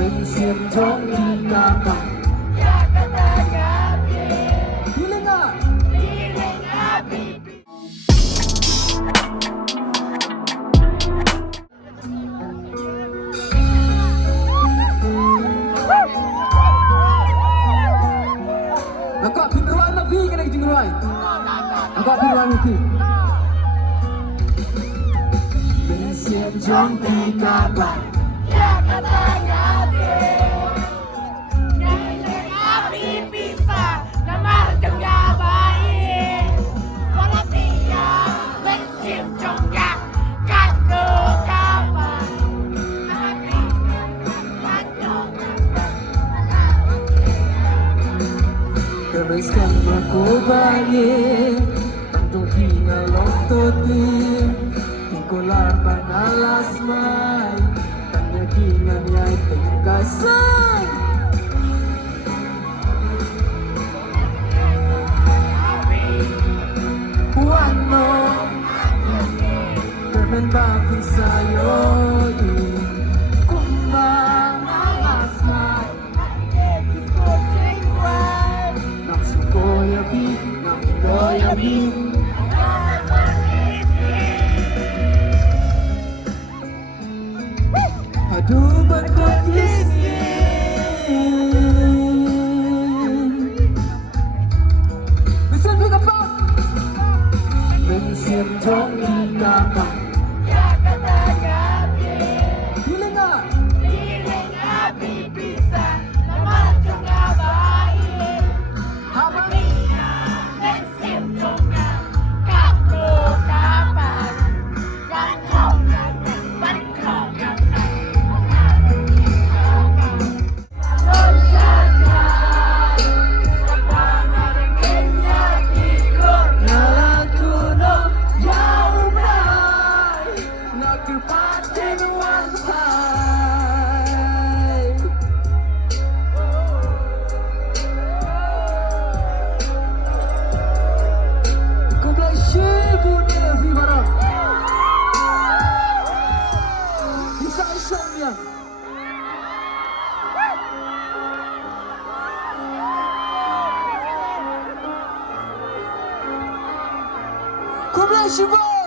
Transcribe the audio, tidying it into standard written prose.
เป็นเสียงท้องที่กาบังFeeling up Agak pinruan na vi kena pinruan. Agak pinruan itu. Bensin jangki kabar. Ya katanya deh, nenek api bisa namar jengga baik. Walau dia bensin jengga kado kabar. Api panjang. Teruskan aku bayi Tanto hingalong totim Hingkolar panalas may Tanya kingan ya'y tingkasan Juan mo Kermen bakit sa'yo Kung manalas may Aduh berkondisi Bisa juga pak Bensin tong di kapal Ya katanya deh, Feeling up feeling api bisa namar jengga baik. Apa? Bensin jengga kado kabar. Dan kau nanya berkau yang Nalakuno jauh berai Nakipatin wangpai God bless you, Bunia Vivara Bisa isomnya God bless you, boy!